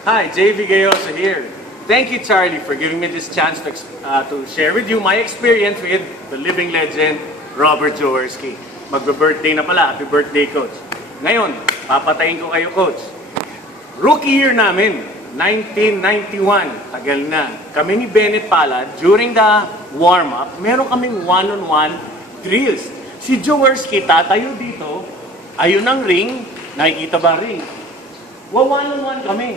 Hi, JV Gayoso here. Thank you, Charlie, for giving me this chance to share with you my experience with the living legend, Robert Jaworski. Magbe-birthday na pala. Happy birthday, Coach. Ngayon, papatayin ko kayo, Coach. Rookie year namin, 1991. Tagal na. Kami ni Bennett pala, during the warm-up, meron kaming one-on-one drills. Si Jaworski, tatayo dito, ayun ang ring. Nakikita ba ang ring? One-on-one kami.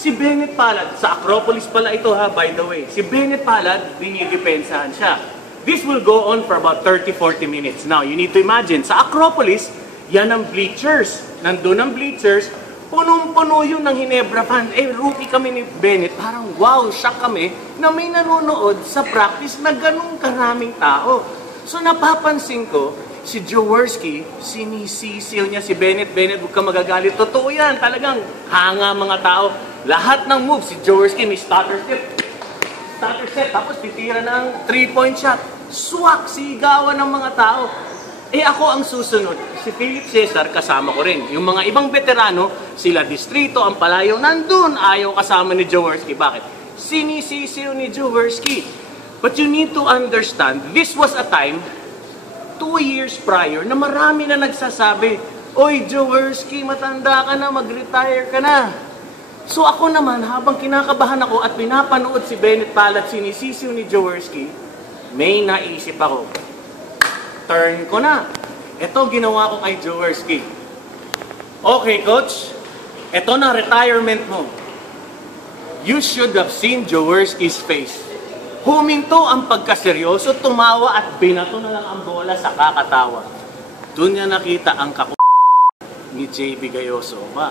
Si Bennett Palad, sa Acropolis pala ito ha, by the way. Si Bennett Palad, dinidepensahan siya. This will go on for about 30-40 minutes. Now, you need to imagine, sa Acropolis, yan ang bleachers. Nandun ang bleachers, punong-puno yun ng Hinebra fan. Rookie kami ni Bennett, parang wow, shock kami na may nanonood sa practice na ganun karaming tao. So napapansin ko, si Jaworski, sinisisil niya si Bennett. Bennett, huwag ka magagalit. Totoo yan, talagang hanga mga tao. Lahat ng moves, si Jaworski may stutter step, tapos titira ng 3-point shot. Swak, sigawan ng mga tao. Ako ang susunod. Si Philip Cesar, kasama ko rin. Yung mga ibang veterano, sila Distrito, ang Palayo, nandun, ayaw kasama ni Jaworski. Bakit? Sinisisil ni Jaworski. But you need to understand, this was a time 2 years prior na marami na nagsasabi, "Oy, Jaworski, matanda ka na, mag-retire ka na." So ako naman, habang kinakabahan ako at pinapanood si Bennett Palad sinisisiw ni Jaworski, may naisip ako. Turn ko na. Ito ginawa ko kay Jaworski. Okay, Coach. Ito na retirement mo. You should have seen Jaworski's face. Huminto ang pagkaseryoso, tumawa at binato na lang ang bola sa kakatawa. Doon niya nakita ang ni JV Gayoso ba?